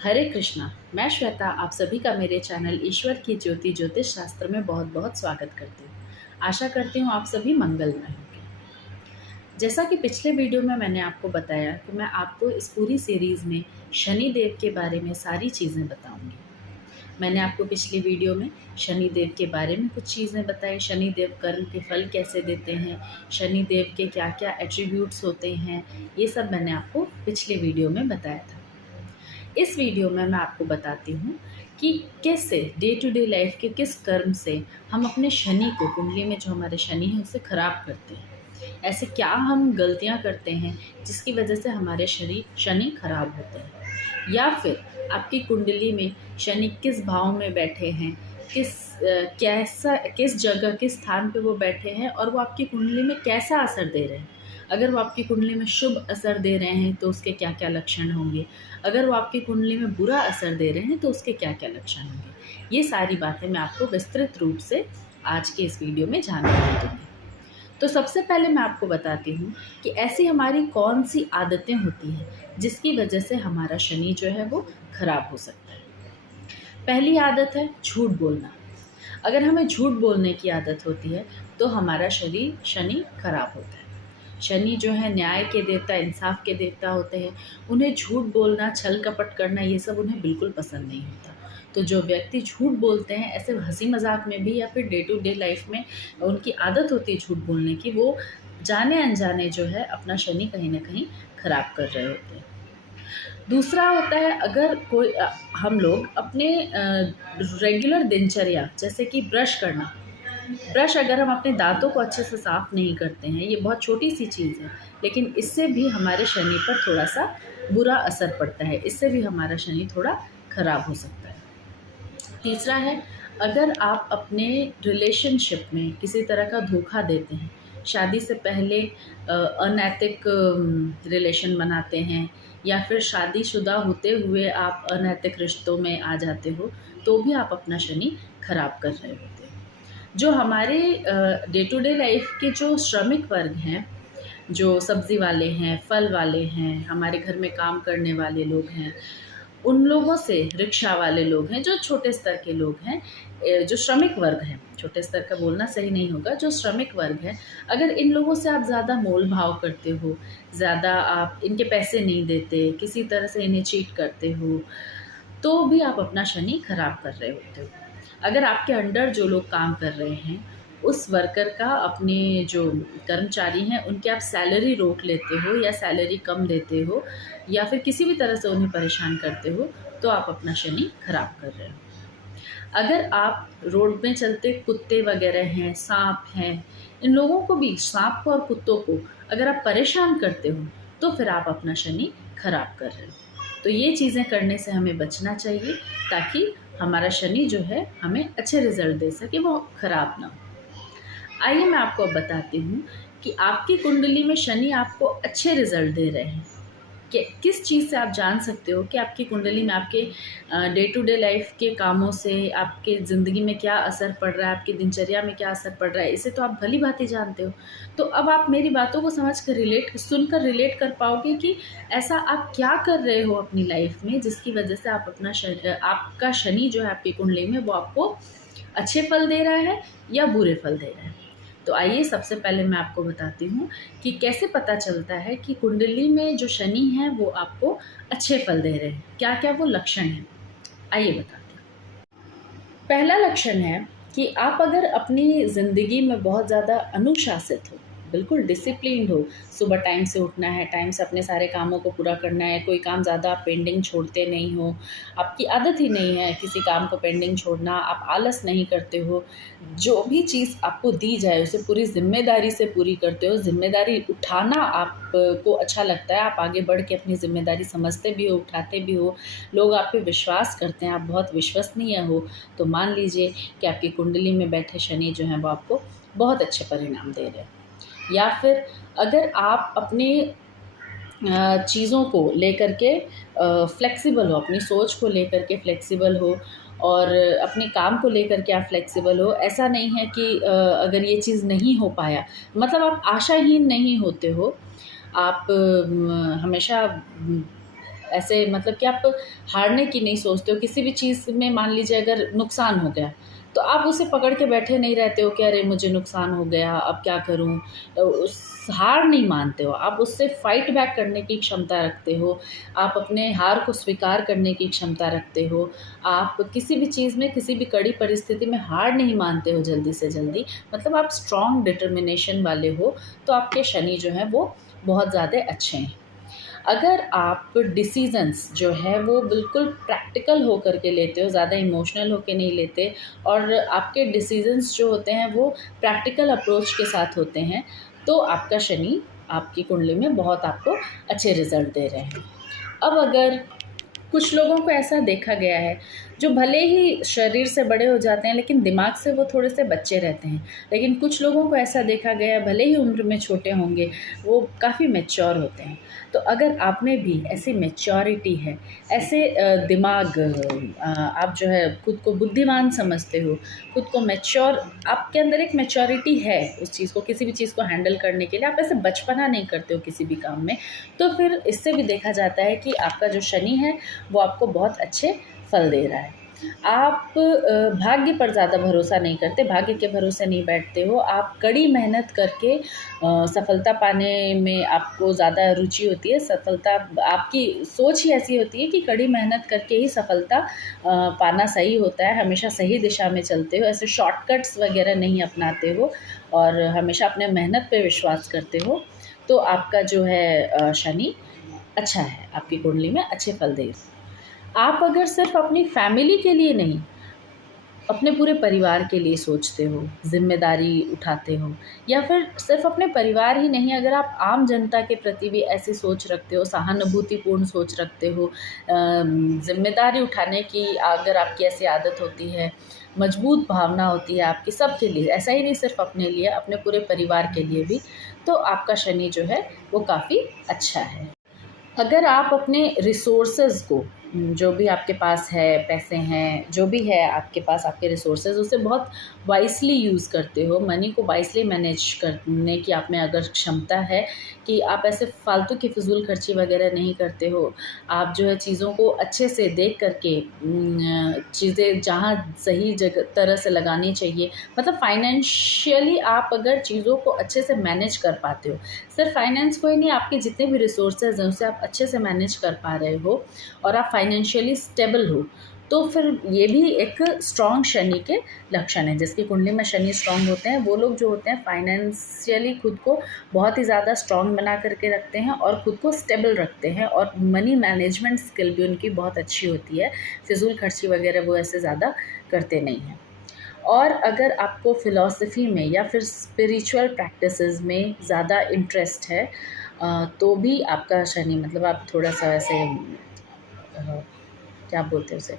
हरे कृष्णा। मैं श्वेता आप सभी का मेरे चैनल ईश्वर की ज्योति ज्योतिष शास्त्र में बहुत बहुत स्वागत करती हूँ। आशा करती हूँ आप सभी मंगलमय होंगे। जैसा कि पिछले वीडियो में मैंने आपको बताया कि मैं आपको इस पूरी सीरीज़ में शनि देव के बारे में सारी चीज़ें बताऊंगी। मैंने आपको पिछली वीडियो में शनि देव के बारे में कुछ चीज़ें बताई, शनि देव कर्म के फल कैसे देते हैं, शनि देव के क्या क्या एट्रीब्यूट्स होते हैं, ये सब मैंने आपको पिछले वीडियो में बताया था। इस वीडियो में मैं आपको बताती हूँ कि कैसे डे टू डे लाइफ के किस कर्म से हम अपने शनि को, कुंडली में जो हमारे शनि है, उसे खराब करते हैं। ऐसे क्या हम गलतियाँ करते हैं जिसकी वजह से हमारे शनि खराब होते हैं, या फिर आपकी कुंडली में शनि किस भाव में बैठे हैं, किस जगह किस स्थान पे वो बैठे हैं और वो आपकी कुंडली में कैसा असर दे रहे हैं। अगर वो आपकी कुंडली में शुभ असर दे रहे हैं तो उसके क्या क्या लक्षण होंगे, अगर वो आपकी कुंडली में बुरा असर दे रहे हैं तो उसके क्या क्या लक्षण होंगे। ये सारी बातें मैं आपको विस्तृत रूप से आज के इस वीडियो में जानकारी दूँगी। तो सबसे पहले मैं आपको बताती हूँ कि ऐसी हमारी कौन सी आदतें होती हैं जिसकी वजह से हमारा शनि जो है वो खराब हो सकता है। पहली आदत है झूठ बोलना। अगर हमें झूठ बोलने की आदत होती है तो हमारा शनि खराब होता है। शनि जो है न्याय के देवता, इंसाफ के देवता होते हैं। उन्हें झूठ बोलना, छल कपट करना, ये सब उन्हें बिल्कुल पसंद नहीं होता। तो जो व्यक्ति झूठ बोलते हैं ऐसे हंसी मजाक में भी या फिर डे टू डे लाइफ में उनकी आदत होती है झूठ बोलने की, वो जाने अनजाने जो है अपना शनि कहीं ना कहीं खराब कर रहे होते हैं। दूसरा होता है, अगर हम लोग अपने रेगुलर दिनचर्या जैसे कि ब्रश अगर हम अपने दांतों को अच्छे से साफ़ नहीं करते हैं, ये बहुत छोटी सी चीज़ है लेकिन इससे भी हमारे शनि पर थोड़ा सा बुरा असर पड़ता है, इससे भी हमारा शनि थोड़ा खराब हो सकता है। तीसरा है, अगर आप अपने रिलेशनशिप में किसी तरह का धोखा देते हैं, शादी से पहले अनैतिक रिलेशन बनाते हैं, या फिर शादीशुदा होते हुए आप अनैतिक रिश्तों में आ जाते हो, तो भी आप अपना शनि खराब कर रहे होते हैं। जो हमारे डे टू डे लाइफ के जो श्रमिक वर्ग हैं, जो सब्ज़ी वाले हैं, फल वाले हैं, हमारे घर में काम करने वाले लोग हैं, उन लोगों से, रिक्शा वाले लोग हैं, जो छोटे स्तर के लोग हैं, जो श्रमिक वर्ग हैं, छोटे स्तर का बोलना सही नहीं होगा, जो श्रमिक वर्ग हैं, अगर इन लोगों से आप ज़्यादा मोल भाव करते हो, ज़्यादा आप इनके पैसे नहीं देते, किसी तरह से इन्हें चीट करते हो, तो भी आप अपना शनि खराब कर रहे होते हो। अगर आपके अंडर जो लोग काम कर रहे हैं, उस वर्कर का, अपने जो कर्मचारी हैं उनकी आप सैलरी रोक लेते हो या सैलरी कम देते हो या फिर किसी भी तरह से उन्हें परेशान करते हो, तो आप अपना शनि खराब कर रहे हो। अगर आप रोड में चलते कुत्ते वगैरह हैं, सांप हैं, इन लोगों को भी, सांप को और कुत्तों को अगर आप परेशान करते हो तो फिर आप अपना शनि खराब कर रहे हो। तो ये चीज़ें करने से हमें बचना चाहिए ताकि हमारा शनि जो है हमें अच्छे रिजल्ट दे सके, वो खराब ना हो। आइए मैं आपको अब बताती हूँ कि आपकी कुंडली में शनि आपको अच्छे रिजल्ट दे रहे हैं कि किस चीज़ से आप जान सकते हो कि आपकी कुंडली में आपके डे टू डे लाइफ के कामों से आपके ज़िंदगी में क्या असर पड़ रहा है, आपकी दिनचर्या में क्या असर पड़ रहा है, इसे तो आप भली भांति जानते हो। तो अब आप मेरी बातों को सुनकर रिलेट कर पाओगे कि ऐसा आप क्या कर रहे हो अपनी लाइफ में जिसकी वजह से आप आपका शनि जो है आपकी कुंडली में वो आपको अच्छे फल दे रहा है या बुरे फल दे रहा है। तो आइए सबसे पहले मैं आपको बताती हूँ कि कैसे पता चलता है कि कुंडली में जो शनि है वो आपको अच्छे फल दे रहे हैं, क्या क्या वो लक्षण हैं। आइए बताते हैं। पहला लक्षण है कि आप अगर अपनी ज़िंदगी में बहुत ज़्यादा अनुशासित हो, बिल्कुल डिसिप्लिन्ड हो, सुबह टाइम से उठना है, टाइम से अपने सारे कामों को पूरा करना है, कोई काम ज़्यादा आप पेंडिंग छोड़ते नहीं हो, आपकी आदत ही नहीं है किसी काम को पेंडिंग छोड़ना, आप आलस नहीं करते हो, जो भी चीज़ आपको दी जाए उसे पूरी ज़िम्मेदारी से पूरी करते हो, ज़िम्मेदारी उठाना आपको अच्छा लगता है, आप आगे बढ़ के अपनी ज़िम्मेदारी समझते भी हो, उठाते भी हो, लोग आप पे विश्वास करते हैं, आप बहुत विश्वसनीय हो, तो मान लीजिए कि आपकी कुंडली में बैठे शनि जो हैं वो आपको बहुत अच्छे परिणाम दे रहे हैं। या फिर अगर आप अपने चीज़ों को लेकर के फ्लेक्सिबल हो, अपनी सोच को लेकर के फ्लेक्सिबल हो और अपने काम को लेकर के आप फ्लेक्सिबल हो, ऐसा नहीं है कि अगर ये चीज़ नहीं हो पाया, मतलब आप आशाहीन नहीं होते हो, आप हमेशा ऐसे मतलब कि आप हारने की नहीं सोचते हो। किसी भी चीज़ में मान लीजिए अगर नुकसान हो गया, तो आप उसे पकड़ के बैठे नहीं रहते हो कि अरे मुझे नुकसान हो गया, अब क्या करूँ? उस हार नहीं मानते हो, आप उससे फ़ाइट बैक करने की क्षमता रखते हो, आप अपने हार को स्वीकार करने की क्षमता रखते हो, आप किसी भी चीज़ में, किसी भी कड़ी परिस्थिति में हार नहीं मानते हो जल्दी से जल्दी, मतलब आप स्ट्रॉन्ग डिटर्मिनेशन वाले हो, तो आपके शनि जो हैं वो बहुत ज़्यादा अच्छे हैं। अगर आप डिसीज़न्स जो है वो बिल्कुल प्रैक्टिकल होकर के लेते हो, ज़्यादा इमोशनल होके नहीं लेते, और आपके डिसीज़न्स जो होते हैं वो प्रैक्टिकल अप्रोच के साथ होते हैं, तो आपका शनि आपकी कुंडली में बहुत आपको अच्छे रिज़ल्ट दे रहे हैं। अब अगर कुछ लोगों को ऐसा देखा गया है जो भले ही शरीर से बड़े हो जाते हैं लेकिन दिमाग से वो थोड़े से बच्चे रहते हैं, लेकिन कुछ लोगों को ऐसा देखा गया है भले ही उम्र में छोटे होंगे, वो काफ़ी मैच्योर होते हैं। तो अगर आप में भी ऐसी मैच्योरिटी है, ऐसे दिमाग, आप जो है खुद को बुद्धिमान समझते हो, खुद को मैच्योर, आपके अंदर एक मैच्योरिटी है उस चीज़ को, किसी भी चीज़ को हैंडल करने के लिए, आप ऐसे बचपना नहीं करते हो किसी भी काम में, तो फिर इससे भी देखा जाता है कि आपका जो शनि है वो आपको बहुत अच्छे फल दे रहा है। आप भाग्य पर ज़्यादा भरोसा नहीं करते, भाग्य के भरोसे नहीं बैठते हो, आप कड़ी मेहनत करके सफलता पाने में आपको ज़्यादा रुचि होती है। सफलता, आपकी सोच ही ऐसी होती है कि कड़ी मेहनत करके ही सफलता पाना सही होता है, हमेशा सही दिशा में चलते हो, ऐसे शॉर्टकट्स वगैरह नहीं अपनाते हो और हमेशा अपने मेहनत पे विश्वास करते हो, तो आपका जो है शनि अच्छा है, आपकी कुंडली में अच्छे फल दे। आप अगर सिर्फ अपनी फैमिली के लिए नहीं, अपने पूरे परिवार के लिए सोचते हो, ज़िम्मेदारी उठाते हो, या फिर सिर्फ अपने परिवार ही नहीं, अगर आप आम जनता के प्रति भी ऐसी सोच रखते हो, सहानुभूतिपूर्ण सोच रखते हो, ज़िम्मेदारी उठाने की अगर आपकी ऐसी आदत होती है, मजबूत भावना होती है आपकी सबके लिए, ऐसा ही नहीं सिर्फ अपने लिए, अपने पूरे परिवार के लिए भी, तो आपका शनि जो है वो काफ़ी अच्छा है। अगर आप अपने रिसोर्सेज़ को, जो भी आपके पास है, पैसे हैं, जो भी है आपके पास, आपके रिसोर्सेज़, उसे बहुत वाइसली यूज़ करते हो, मनी को वाइसली मैनेज करने की आप में अगर क्षमता है कि आप ऐसे फालतू की फ़िज़ूल खर्ची वगैरह नहीं करते हो, आप जो है चीज़ों को अच्छे से देख करके चीज़ें जहाँ सही जगह तरह से लगानी चाहिए, मतलब फाइनेंशियली आप अगर चीज़ों को अच्छे से मैनेज कर पाते हो, सिर्फ फाइनेंस को ही नहीं, आपके जितने भी रिसोर्सेज हैं उसे आप अच्छे से मैनेज कर पा रहे हो और आप फाइनेंशियली स्टेबल हो, तो फिर ये भी एक स्ट्रॉन्ग शनि के लक्षण है। जिसकी कुंडली में शनि स्ट्रॉन्ग होते हैं वो लोग जो होते हैं फाइनेंशियली खुद को बहुत ही ज़्यादा स्ट्रॉन्ग बना करके रखते हैं और ख़ुद को स्टेबल रखते हैं, और मनी मैनेजमेंट स्किल भी उनकी बहुत अच्छी होती है, फिजूल खर्ची वगैरह वो ऐसे ज़्यादा करते नहीं हैं। और अगर आपको फ़िलॉसफ़ी में या फिर स्पिरिचुअल प्रैक्टिसेस में ज़्यादा इंटरेस्ट है, तो भी आपका शनि, मतलब आप थोड़ा-सा वैसे क्या बोलते हैं उसे,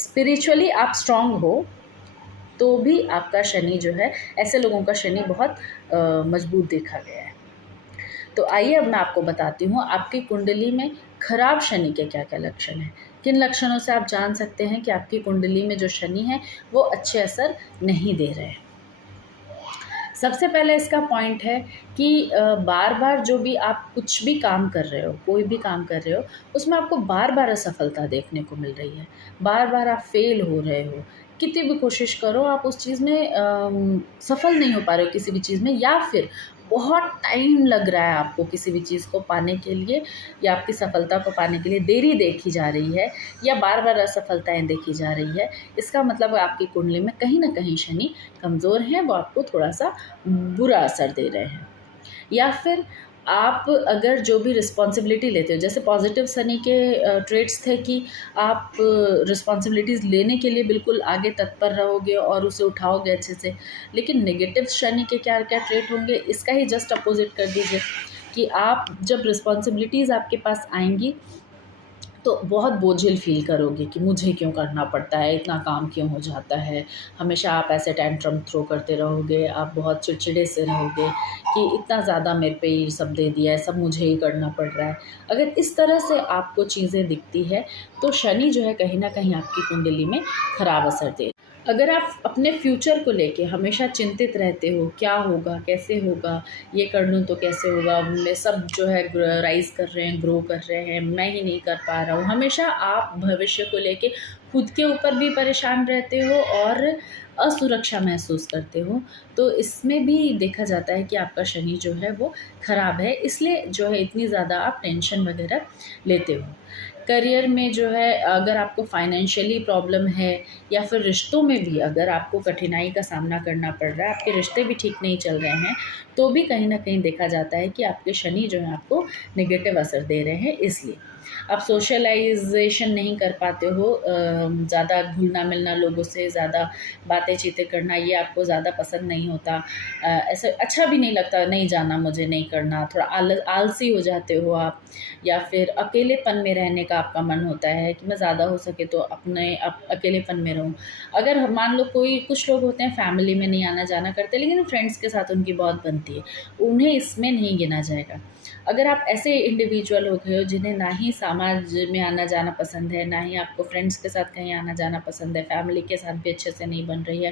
स्पिरिचुअली आप स्ट्रॉन्ग हो, तो भी आपका शनि जो है, ऐसे लोगों का शनि बहुत मजबूत देखा गया है। तो आइए अब मैं आपको बताती हूँ आपकी कुंडली में खराब शनि के क्या-क्या लक्षण हैं। किन लक्षणों से आप जान सकते हैं कि आपकी कुंडली में जो शनि है वो अच्छे असर नहीं दे रहे हैं। सबसे पहले इसका पॉइंट है कि बार बार जो भी आप कुछ भी काम कर रहे हो, कोई भी काम कर रहे हो, उसमें आपको बार बार असफलता देखने को मिल रही है, बार बार आप फेल हो रहे हो, कितनी भी कोशिश करो आप उस चीज़ में सफल नहीं हो पा रहे हो किसी भी चीज़ में, या फिर बहुत टाइम लग रहा है आपको किसी भी चीज़ को पाने के लिए, या आपकी सफलता को पाने के लिए देरी देखी जा रही है, या बार बार असफलताएं देखी जा रही है, इसका मतलब आपकी कुंडली में कहीं ना कहीं शनि कमज़ोर हैं, वो आपको थोड़ा सा बुरा असर दे रहे हैं। या फिर आप अगर जो भी रिस्पॉन्सिबिलिटी लेते हो, जैसे पॉजिटिव शनि के ट्रेट्स थे कि आप रिस्पॉन्सिबिलिटीज़ लेने के लिए बिल्कुल आगे तत्पर रहोगे और उसे उठाओगे अच्छे से, लेकिन नेगेटिव शनि के क्या क्या ट्रेट होंगे, इसका ही जस्ट अपोजिट कर दीजिए कि आप जब रिस्पॉन्सिबिलिटीज़ आपके पास आएंगी तो बहुत बोझिल फ़ील करोगे कि मुझे क्यों करना पड़ता है, इतना काम क्यों हो जाता है, हमेशा आप ऐसे टेंट्रम थ्रो करते रहोगे, आप बहुत चिड़चिड़े से रहोगे कि इतना ज़्यादा मेरे पे ये सब दे दिया है, सब मुझे ही करना पड़ रहा है। अगर इस तरह से आपको चीज़ें दिखती है तो शनि जो है कहीं ना कहीं आपकी कुंडली में ख़राब असर दे। अगर आप अपने फ्यूचर को लेके हमेशा चिंतित रहते हो, क्या होगा, कैसे होगा, ये कर लूँ तो कैसे होगा, मैं सब जो है राइज़ कर रहे हैं, ग्रो कर रहे हैं, मैं ही नहीं कर पा रहा हूँ, हमेशा आप भविष्य को लेके खुद के ऊपर भी परेशान रहते हो और असुरक्षा महसूस करते हो, तो इसमें भी देखा जाता है कि आपका शनि जो है वो ख़राब है, इसलिए जो है इतनी ज़्यादा आप टेंशन वगैरह लेते हो। करियर में जो है अगर आपको फाइनेंशियली प्रॉब्लम है या फिर रिश्तों में भी अगर आपको कठिनाई का सामना करना पड़ रहा है, आपके रिश्ते भी ठीक नहीं चल रहे हैं, तो भी कहीं न कहीं देखा जाता है कि आपके शनि जो है आपको नेगेटिव असर दे रहे हैं इसलिए। आप सोशलाइज़ेशन नहीं कर पाते हो, ज़्यादा घुलना-मिलना लोगों से, ज़्यादा बातें-चीतें करना ये आपको ज़्यादा पसंद नहीं होता। ऐसे अच्छा भी नहीं लगता, नहीं जाना मुझे, नहीं करना, थोड़ा आलसी हो जाते हो आप, या फिर अकेलेपन में रहने का आपका मन होता है कि मैं ज़्यादा हो सके तो अपने अकेलेपन में रहूँ। अगर मान लो कोई कुछ लोग होते हैं फैमिली में नहीं आना-जाना करते, लेकिन फ्रेंड्स के साथ उनकी बहुत बनती है, उन्हें इसमें नहीं गिना जाएगा। अगर आप ऐसे इंडिविजुअल हो गए हो जिन्हें ना ही समाज में आना-जाना पसंद है, ना ही आपको फ्रेंड्स के साथ कहीं आना-जाना पसंद है, फैमिली के साथ भी अच्छे से नहीं बन रही है,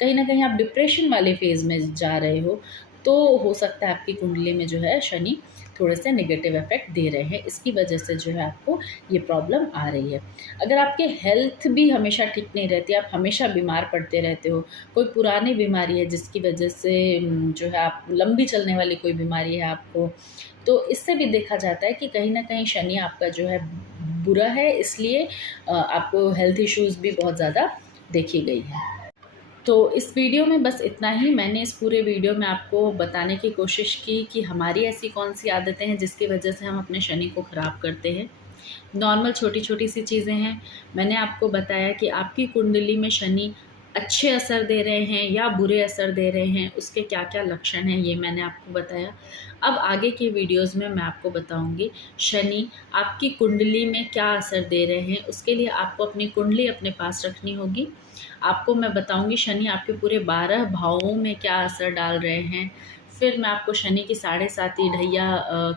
कहीं न कहीं आप डिप्रेशन वाले फ़ेज़ में जा रहे हो, तो हो सकता है आपकी कुंडली में जो है शनि थोड़े से नेगेटिव इफ़ेक्ट दे रहे हैं, इसकी वजह से जो है आपको ये प्रॉब्लम आ रही है। अगर आपके हेल्थ भी हमेशा ठीक नहीं रहती, आप हमेशा बीमार पड़ते रहते हो, कोई पुरानी बीमारी है जिसकी वजह से जो है आप लंबी चलने वाली कोई बीमारी है आपको, तो इससे भी देखा जाता है कि कहीं न कहीं शनि आपका जो है बुरा है, इसलिए आपको हेल्थ इश्यूज़ भी बहुत ज़्यादा देखी गई है। तो इस वीडियो में बस इतना ही। मैंने इस पूरे वीडियो में आपको बताने की कोशिश की कि हमारी ऐसी कौन-सी आदतें हैं जिसकी वजह से हम अपने शनि को ख़राब करते हैं। नॉर्मल छोटी-छोटी सी चीज़ें हैं। मैंने आपको बताया कि आपकी कुंडली में शनि अच्छे असर दे रहे हैं या बुरे असर दे रहे हैं, उसके क्या-क्या लक्षण हैं, ये मैंने आपको बताया। अब आगे की वीडियोज़ में मैं आपको बताऊँगी शनि आपकी कुंडली में क्या असर दे रहे हैं, उसके लिए आपको अपनी कुंडली अपने पास रखनी होगी। आपको मैं बताऊँगी शनि आपके पूरे 12 भावों में क्या असर डाल रहे हैं। फिर मैं आपको शनि की 7.5 ढैया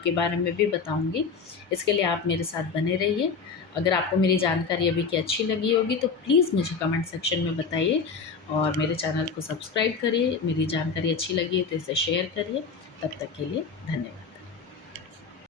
के बारे में भी बताऊँगी। इसके लिए आप मेरे साथ बने रहिए। अगर आपको मेरी जानकारी अभी की अच्छी लगी होगी तो प्लीज़ मुझे कमेंट सेक्शन में बताइए और मेरे चैनल को सब्सक्राइब करिए। मेरी जानकारी अच्छी लगी है तो इसे शेयर करिए। तब तक के लिए धन्यवाद।